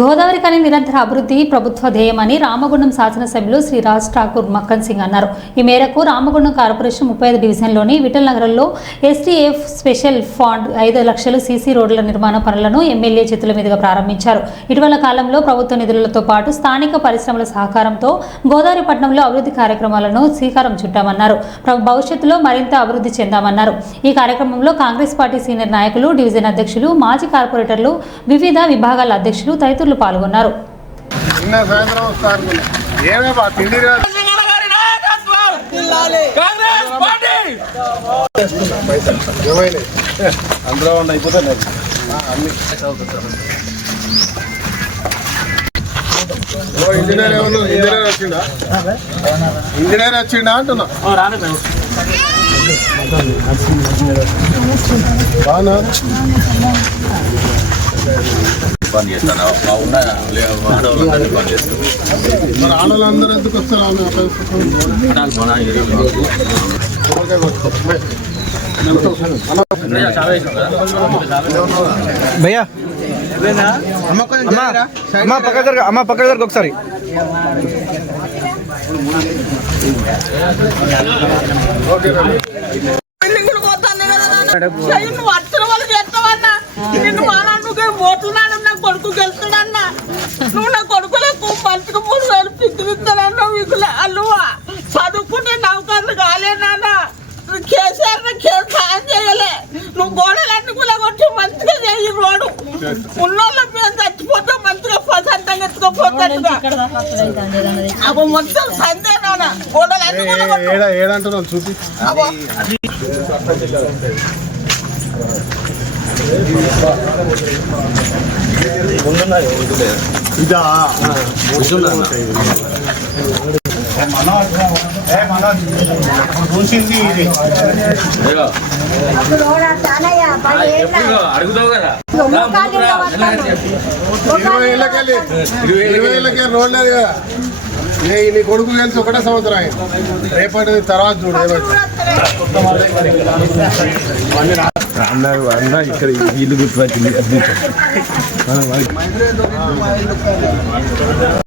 గోదావరి కని నిరంతర అభివృద్ధి ప్రభుత్వ ధ్యేయమని రామగుండం శాసనసభ్యులు శ్రీ రాజ్ ఠాకూర్ మక్కన్ సింగ్ అన్నారు. ఈ మేరకు రామగుండం కార్పొరేషన్ 35 డివిజన్లోని విఠల్ నగర్లో ఎస్టీఎఫ్ స్పెషల్ ఫండ్ 5 లక్షల సీసీ రోడ్ల నిర్మాణ పనులను ఎమ్మెల్యే చేతుల మీదుగా ప్రారంభించారు. ఇటీవల కాలంలో ప్రభుత్వ నిధులతో పాటు స్థానిక పరిశ్రమల సహకారంతో గోదావరి పట్టణంలో అభివృద్ధి కార్యక్రమాలను శ్రీకారం చుట్టామన్నారు. భవిష్యత్తులో మరింత అభివృద్ధి చెందామన్నారు. ఈ కార్యక్రమంలో కాంగ్రెస్ పార్టీ సీనియర్ నాయకులు, డివిజన్ అధ్యక్షులు, మాజీ కార్పొరేటర్లు, వివిధ విభాగాల అధ్యక్షులు తదితరులు పాల్గొన్నారు. ఇంజనీర్ వచ్చిండా అంటున్నా మరి ఆడవాళ్ళందరూ ఎందుకు వస్తారు? భయ్యా అమ్మ పక్క దగ్గర ఒకసారి కొడుకు గెలుస్తాడన్నా, నువ్వు నా కొడుకులకు మంచిగా 3,000 పిచ్చిస్తానన్నా. వీకులే అల్లువా చదువుకుంటే నౌకర్లు కాలేనా? కేసీఆర్ సాయం చేయలే. నువ్వు గోడలన్నీ కూడా కొట్టి మంచిగా చేయి. రోడ్డు ఉన్నోళ్ళ మీద చచ్చిపోతే మంచిగా ప్రశాంతంగా ఎత్తుకోపోతాడుగా. అప్పుడు మొత్తం సందేనా గోడలన్నీ కూడా ఏడంటున్నావు చూపి. ఇదా చూసింది ఇది. అడుగుతావు కదా 20 ఏళ్ళకెళ్ళి రోడ్ లేదు కదా. నీ కొడుకు కలిసి ఒకటే సంవత్సరం అయింది. రేపటి తర్వాత చూడు అన్న ఇక్కడ వీళ్ళు గుర్తు